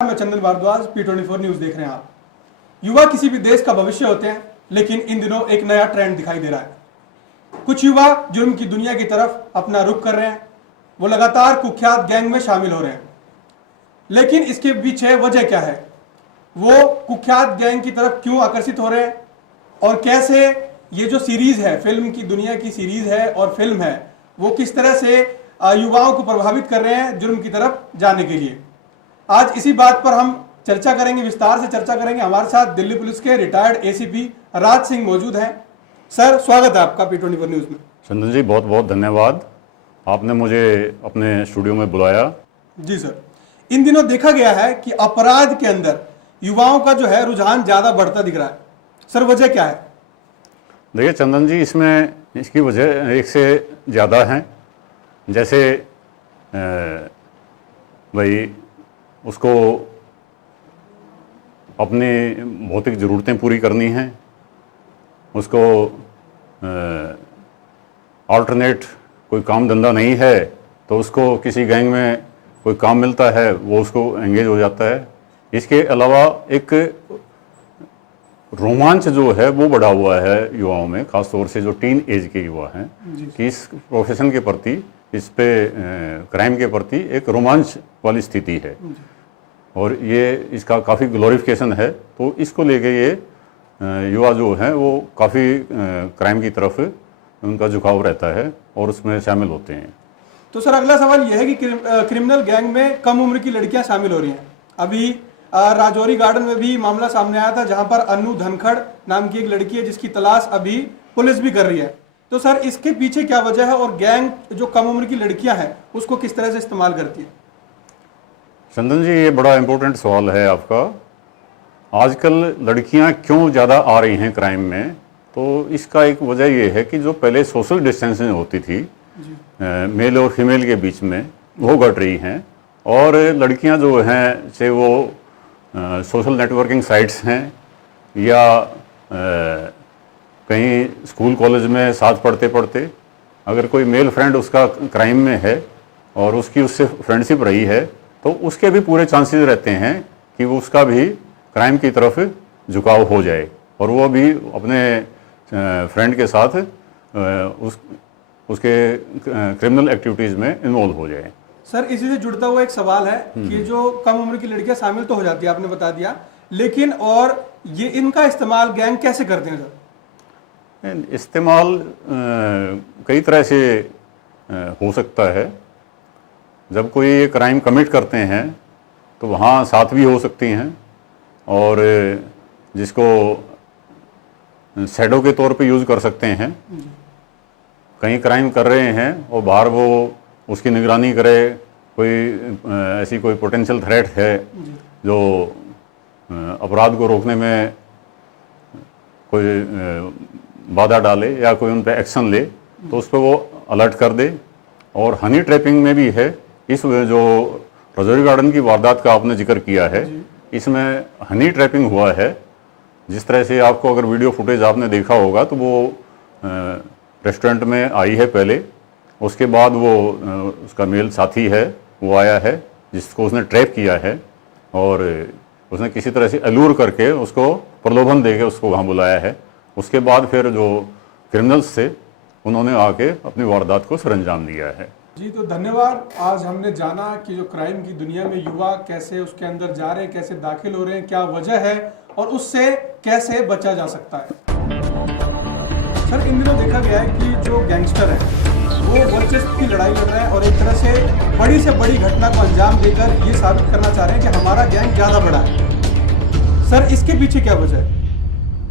मैं चंदन Bhardwaj, P24 news देख रहे हैं आप। युवा किसी भी देश का भविष्य होते हैं, लेकिन इन दिनों एक नया ट्रेंड दिखाई दे रहा है। कुछ युवा जुर्म की दुनिया की तरफ अपना रुख कर रहे हैं, वो लगातार कुख्यात गैंग में शामिल हो रहे हैं। लेकिन इसके पीछे वजह क्या है? वो कुख्यात गैंग की तरफ क्यों आकर्षित हो रहे हैं और कैसे ये जो सीरीज है, फिल्म की दुनिया की सीरीज है और फिल्म है, वो किस तरह से युवाओं को प्रभावित कर रहे हैं जुर्म की तरफ जाने के लिए। आज इसी बात पर हम चर्चा करेंगे, विस्तार से चर्चा करेंगे। हमारे साथ दिल्ली पुलिस के रिटायर्ड एसीपी राज सिंह मौजूद हैं। सर, स्वागत है आपका P24 न्यूज में। चंदन जी, बहुत बहुत धन्यवाद, आपने मुझे अपने स्टूडियो में बुलाया। जी सर, इन दिनों देखा गया है कि अपराध के अंदर युवाओं का जो है रुझान ज्यादा बढ़ता दिख रहा है। सर, वजह क्या है? देखिए चंदन जी, इसकी वजह एक से ज़्यादा हैं। जैसे भाई उसको अपनी भौतिक ज़रूरतें पूरी करनी हैं, उसको अल्टरनेट कोई काम धंधा नहीं है तो उसको किसी गैंग में कोई काम मिलता है, वो उसको एंगेज हो जाता है। इसके अलावा एक रोमांच जो है वो बढ़ा हुआ है युवाओं में, ख़ास तौर से जो टीन एज के युवा हैं, कि इस प्रोफेशन के प्रति, इस पे क्राइम के प्रति एक रोमांच वाली स्थिति है और ये इसका काफ़ी ग्लोरिफिकेशन है। तो इसको लेके ये युवा जो हैं वो काफ़ी क्राइम की तरफ उनका झुकाव रहता है और उसमें शामिल होते हैं। तो सर, अगला सवाल यह है कि क्रिमिनल गैंग में कम उम्र की लड़कियां शामिल हो रही हैं। अभी राजौरी गार्डन में भी मामला सामने आया था, जहां पर अनु धनखड़ नाम की एक लड़की है जिसकी तलाश अभी पुलिस भी कर रही है। तो सर, इसके पीछे क्या वजह है और गैंग जो कम उम्र की लड़कियां हैं उसको किस तरह से इस्तेमाल करती है? चंदन जी, ये बड़ा इम्पोर्टेंट सवाल है आपका। आजकल लड़कियां क्यों ज़्यादा आ रही हैं क्राइम में? तो इसका एक वजह ये है कि जो पहले सोशल डिस्टेंसिंग होती थी मेल और फीमेल के बीच में, वो घट रही हैं और लड़कियां जो हैं, चाहे वो सोशल नेटवर्किंग साइट्स हैं या कहीं स्कूल कॉलेज में साथ पढ़ते पढ़ते अगर कोई मेल फ्रेंड उसका क्राइम में है और उसकी उससे फ्रेंडशिप रही है, तो उसके भी पूरे चांसेस रहते हैं कि वो उसका भी क्राइम की तरफ झुकाव हो जाए और वो भी अपने फ्रेंड के साथ उसके क्रिमिनल एक्टिविटीज़ में इन्वॉल्व हो जाए। सर, इसी से जुड़ता हुआ एक सवाल है कि जो कम उम्र की लड़कियां शामिल तो हो जाती है, आपने बता दिया, लेकिन और ये इनका इस्तेमाल गैंग कैसे करते हैं? सर, इस्तेमाल कई तरह से हो सकता है। जब कोई ये क्राइम कमिट करते हैं तो वहाँ साथ भी हो सकती हैं और जिसको शैडो के तौर पे यूज़ कर सकते हैं। कहीं क्राइम कर रहे हैं और बाहर वो उसकी निगरानी करे, कोई ऐसी कोई पोटेंशियल थ्रेट है जो अपराध को रोकने में कोई बाधा डाले या कोई उन पर एक्शन ले, तो उस पर वो अलर्ट कर दे। और हनी ट्रैपिंग में भी है। इस जो राजौरी गार्डन की वारदात का आपने जिक्र किया है, इसमें हनी ट्रैपिंग हुआ है। जिस तरह से आपको अगर वीडियो फुटेज आपने देखा होगा तो वो रेस्टोरेंट में आई है पहले, उसके बाद वो उसका मेल साथी है वो आया है जिसको उसने ट्रैप किया है और उसने किसी तरह से अलूर करके उसको प्रलोभन देके उसको वहाँ बुलाया है। उसके बाद फिर जो क्रिमिनल्स थे उन्होंने आके अपनी वारदात को सरंजाम दिया है। जी, तो धन्यवाद। आज हमने जाना कि जो क्राइम की दुनिया में युवा कैसे उसके अंदर जा रहे हैं, कैसे दाखिल हो रहे हैं, क्या वजह है और उससे कैसे बचा जा सकता है। सर, इन दिनों देखा गया है कि जो गैंगस्टर हैं वो वर्चस्व की लड़ाई लड़ रहे हैं और एक तरह से बड़ी घटना को अंजाम देकर ये साबित करना चाह रहे हैं कि हमारा गैंग ज़्यादा बड़ा है। सर, इसके पीछे क्या वजह है?